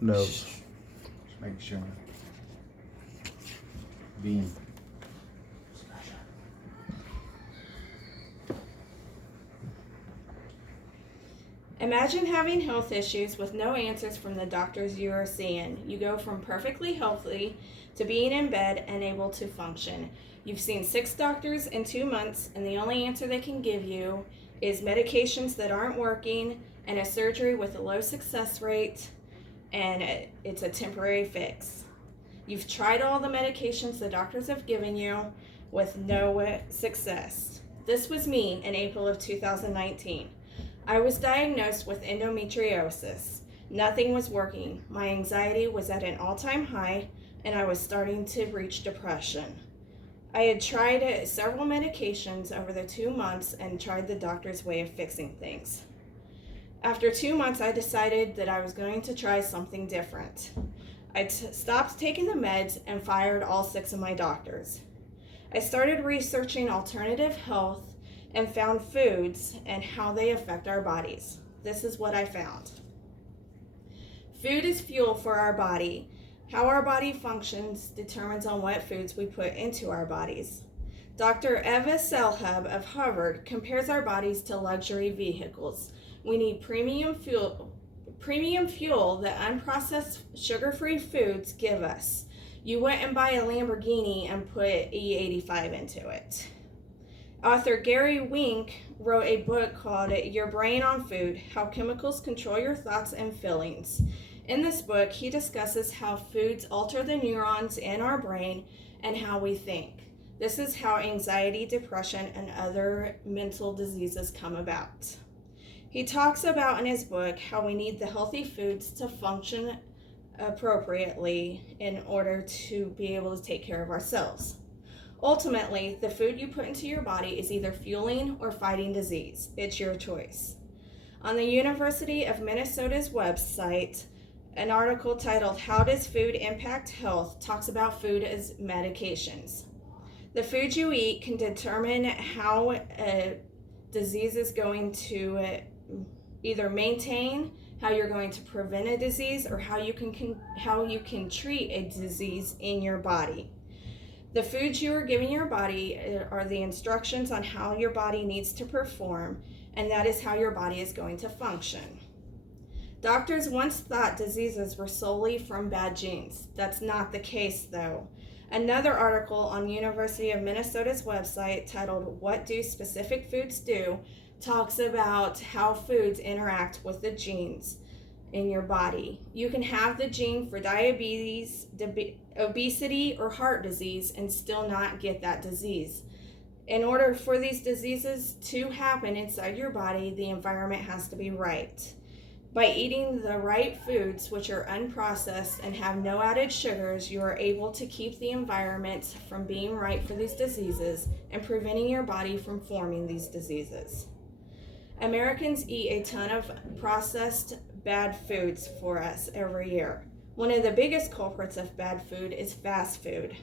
Notes. Just make sure. Bean. Imagine having health issues with no answers from the doctors you are seeing. You go from perfectly healthy to being in bed and able to function. You've seen 6 doctors in 2 months, and the only answer they can give you is medications that aren't working and a surgery with a low success rate, and it's a temporary fix. You've tried all the medications the doctors have given you with no success. This was me in April of 2019. I was diagnosed with endometriosis. Nothing was working. My anxiety was at an all-time high, and I was starting to reach depression. I had tried several medications over the 2 months and tried the doctor's way of fixing things. After 2 months, I decided that I was going to try something different. I stopped taking the meds and fired all 6 of my doctors. I started researching alternative health and found foods and how they affect our bodies. This is what I found. Food is fuel for our body. How our body functions determines on what foods we put into our bodies. Dr. Eva Selhub of Harvard compares our bodies to luxury vehicles. We need premium fuel that unprocessed sugar-free foods give us. You wouldn't buy a Lamborghini and put E85 into it. Author Gary Wink wrote a book called Your Brain on Food: How Chemicals Control Your Thoughts and Feelings. In this book, he discusses how foods alter the neurons in our brain and how we think. This is how anxiety, depression, and other mental diseases come about. He talks about in his book how we need the healthy foods to function appropriately in order to be able to take care of ourselves. Ultimately, the food you put into your body is either fueling or fighting disease. It's your choice. On the University of Minnesota's website, an article titled How Does Food Impact Health talks about food as medications. The food you eat can determine how a disease is going to either maintain, how you're going to prevent a disease, or how you can treat a disease in your body. The foods you are giving your body are the instructions on how your body needs to perform, and that is how your body is going to function. Doctors once thought diseases were solely from bad genes. That's not the case, though. Another article on University of Minnesota's website titled What Do Specific Foods Do? Talks about how foods interact with the genes in your body. You can have the gene for diabetes, obesity, or heart disease and still not get that disease. In order for these diseases to happen inside your body, the environment has to be right. By eating the right foods, which are unprocessed and have no added sugars, you are able to keep the environment from being right for these diseases and preventing your body from forming these diseases. Americans eat a ton of processed bad foods for us every year. One of the biggest culprits of bad food is fast food.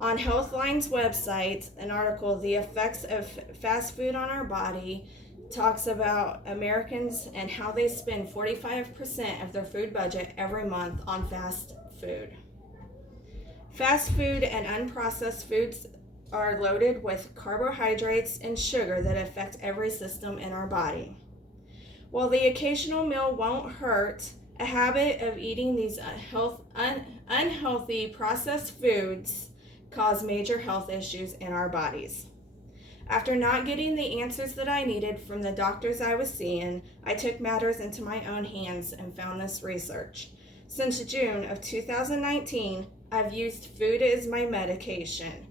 On Healthline's website, an article, The Effects of Fast Food on Our Body, talks about Americans and how they spend 45% of their food budget every month on fast food. Fast food and unprocessed foods are loaded with carbohydrates and sugar that affect every system in our body. While the occasional meal won't hurt, a habit of eating these unhealthy processed foods cause major health issues in our bodies. After not getting the answers that I needed from the doctors I was seeing, I took matters into my own hands and found this research. Since June of 2019, I've used food as my medication.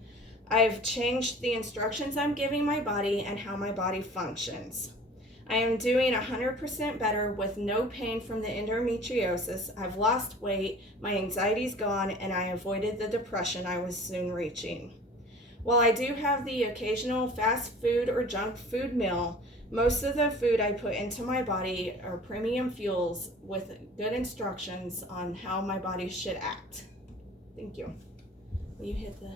I've changed the instructions I'm giving my body and how my body functions. I am doing 100% better with no pain from the endometriosis. I've lost weight, my anxiety's gone, and I avoided the depression I was soon reaching. While I do have the occasional fast food or junk food meal, most of the food I put into my body are premium fuels with good instructions on how my body should act. Thank you. Will you hit the...